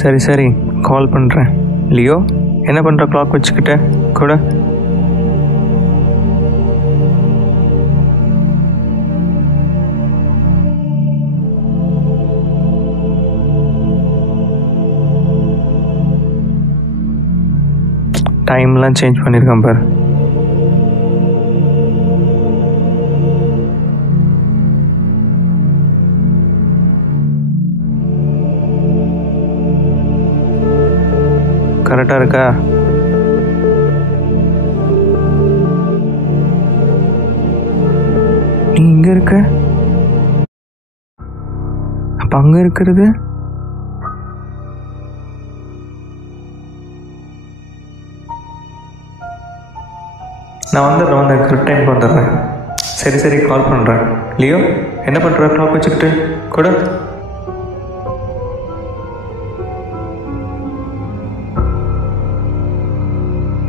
சரி சரி கால் பண்ணுறேன். லியோ, என்ன பண்ணுற கிளாக் வச்சுக்கிட்ட கூட? டைம்லாம் சேஞ்ச் பண்ணியிருக்கேன் பாரு. கரெக்டாக இருக்கா? நீ இங்கே இருக்க, அப்போ அங்கே இருக்கிறது? நான் வந்துடுறேன், கரெக்ட் டைமுக்கு வந்துடுறேன். சரி சரி கால் பண்ணுறேன். லியோ, என்ன பண்ணுற கிளாக் வச்சுக்கிட்டு கூட?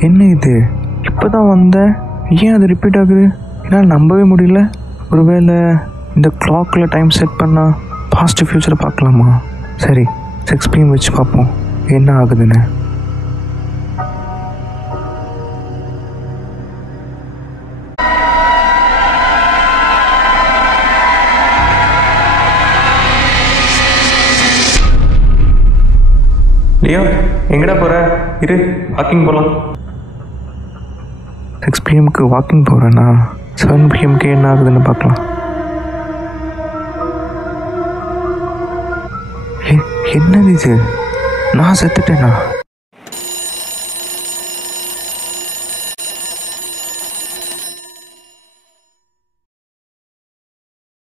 என்ன இது, இப்போ தான் வந்தேன், ஏன் அது ரிப்பீட் ஆகுது? என்னால் நம்பவே முடியல. ஒருவேளை இந்த கிளாக்கில் டைம் செட் பண்ணால் பாஸ்ட் ஃப்யூச்சரை பார்க்கலாமா? சரி 6 PM வச்சு பார்ப்போம் என்ன ஆகுதுன்னு. லியோ, எங்கடா போகிற? இரு, வாக்கிங் போகலாம். 6 PMக்கு வாக்கிங் போகிறேன்னா 7 PMக்கு என்ன ஆகுதுன்னு பார்க்கலாம். என்னது இது, நான் செத்துட்டேனா?